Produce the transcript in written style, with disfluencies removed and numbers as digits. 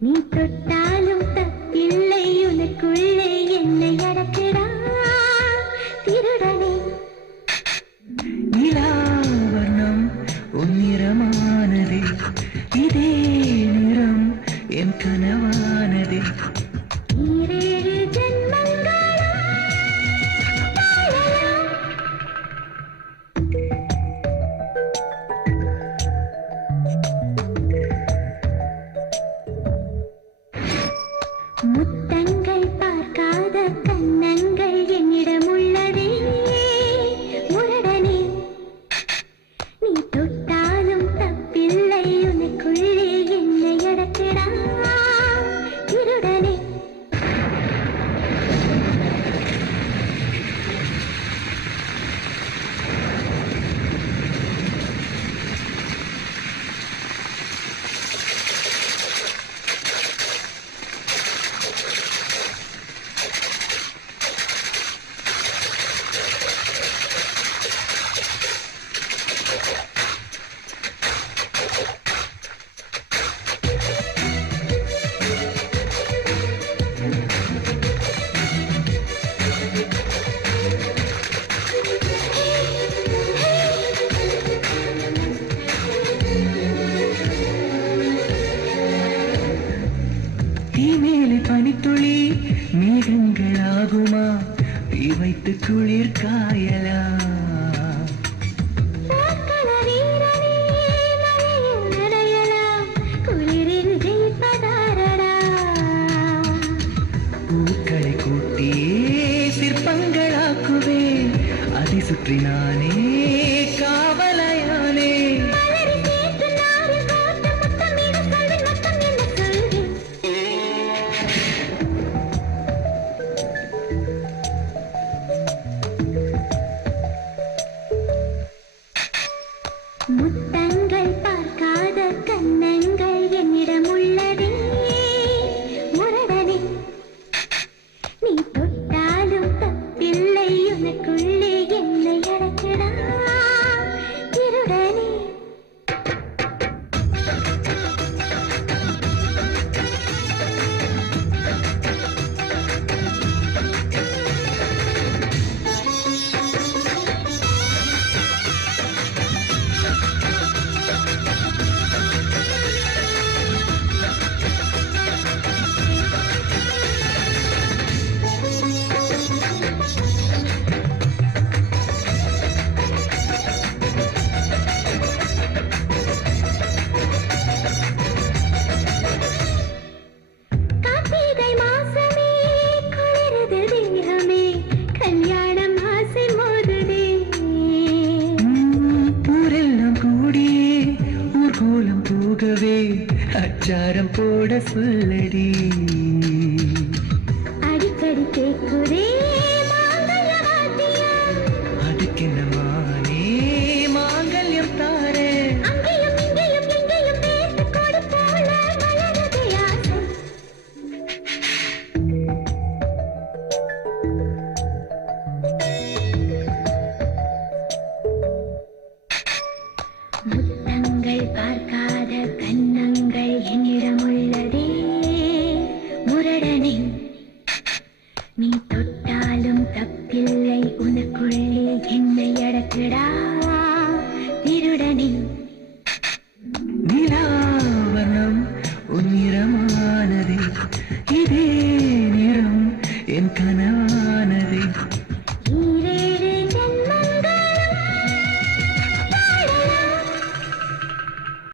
நீ தொட்டாலும் தப்பில்லை உனக்குள்ளே என்னை அடக்கடா திருடனே. நிலாவர்ணம் உன்னிறமானதே, இதே நிறம் என் கனவானதே. ஈரேழு ஜன்மங்களா வாழலாம். முத்தங்கள் பார்க்காத கன்னங்கள் என்னிடம் உள்ளதே முரடனே. நீ தொட்டாலும் தப்பில்லை உனக்குள்ளே என்னை அடக்கடா திருடனே. தீமேலி பனித்துளி மேகங்களாகுமா, தீ வைத்து குளிர் காயலா. போர்க்கள வீரனே மலையில் நனையலாம், குளிரில் ஜெயிப்பதாரடா. பூக்களை கூட்டியே சிற்பங்களாக்குவேன், அதை சுற்றி நானே காவலையானே. மலரை சேர்த்து நாரில் கோர்த்து முத்தமிட சொல்வேன், மொத்தம் என்ன சொல்வேன். முத்தங்கள் பார்க்காத கன்னங்கள் என்னிடம் உள்ளதே முரடனே. நீ தொட்டாலும் தப்பில்லை உனக்குள்ளே என்னை அடக்கடா திருடனே. கார்த்திகை மாசமே குளிருது தேகமே, கல்யாணம் ஆசை மோதுதே. ஊரெல்லாம் கூடியே ஊர்கோலம் போகவே அச்சாரம் போட சொல்லடி. அடிக்கடி கேட்குதே